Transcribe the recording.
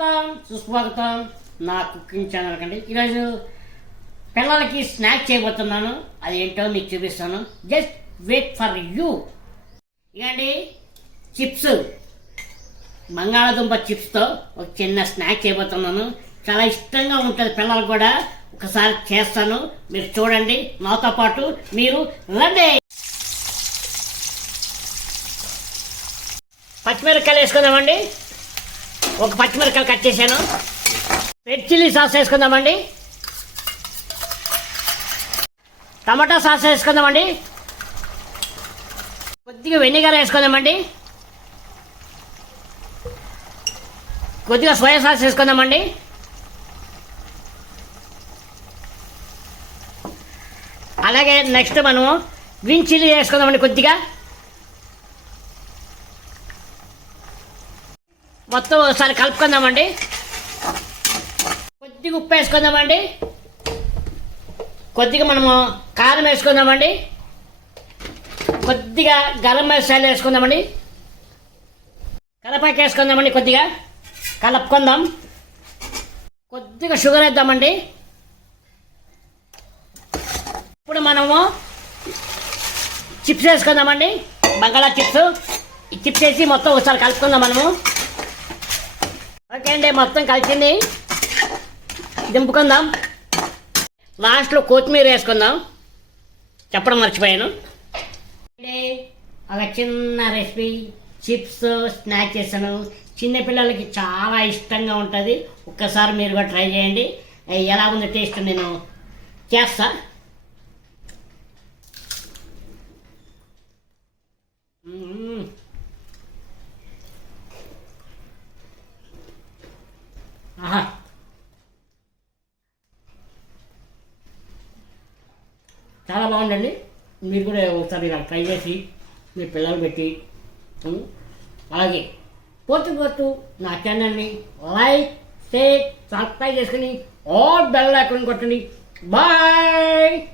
స్వాగతం సుస్వాగతం నా కుకింగ్ ఛానల్ కండి. ఈరోజు పిల్లలకి స్నాక్ చేయబోతున్నాను. అది ఏంటో మీకు చూపిస్తాను. Just wait for you. ఇకండి చిప్స్, బంగాళాదుంప చిప్స్తో ఒక చిన్న స్నాక్ చేయబోతున్నాను. చాలా ఇష్టంగా ఉంటుంది పిల్లలకు కూడా. ఒకసారి చేస్తాను, మీరు చూడండి. నాతో పాటు మీరు రండి. పచ్చిమిరపకాయలు వేసుకుందామండి. ఒక పచ్చిమిరపకాయలు కట్ చేశాను. రెడ్ చిల్లీ సాస్ వేసుకుందామండి. టమాటా సాస్ వేసుకుందామండి. కొద్దిగా వెనిగర్ వేసుకుందామండి. కొద్దిగా సోయా సాస్ వేసుకుందామండి. అలాగే నెక్స్ట్ మనము గ్రీన్ చిల్లీ వేసుకుందామండి. కొద్దిగా మొత్తం ఒకసారి కలుపుకుందామండి. కొద్దిగా ఉప్పు వేసుకుందామండి. కొద్దిగా మనము కారం వేసుకుందామండి. కొద్దిగా గరం మసాలా వేసుకుందామండి. కరివేపాకు వేసుకుందామండి. కొద్దిగా కలుపుకుందాం. కొద్దిగా షుగర్ వేద్దామండి. ఇప్పుడు మనము చిప్స్ వేసుకుందామండి. బంగాళా చిప్స్. ఈ చిప్స్ వేసి మొత్తం ఒకసారి కలుపుకుందాం మనము. ఓకే అండి, మొత్తం కలిసింది. దింపుకుందాం. లాస్ట్లో కొత్తిమీర వేసుకుందాం. చెప్పడం మర్చిపోయాను. ఒక చిన్న రెసిపీ చిప్స్ స్నాక్ చేశాను. చిన్నపిల్లలకి చాలా ఇష్టంగా ఉంటుంది. ఒక్కసారి మీరు కూడా ట్రై చేయండి. ఎలా ఉంది టేస్ట్ నేను చేస్తా. ఆహా, చాలా బాగుందండి. మీరు కూడా ఒకసారి ఇలా ట్రై చేసి మీ పిల్లలు పెట్టి అలాగే పోతూ నా ఛానల్ని లైక్, షేర్, సబ్స్క్రైబ్ చేసుకుని ఆల్ బెల్ ఐకాన్ కొట్టండి. బాయ్.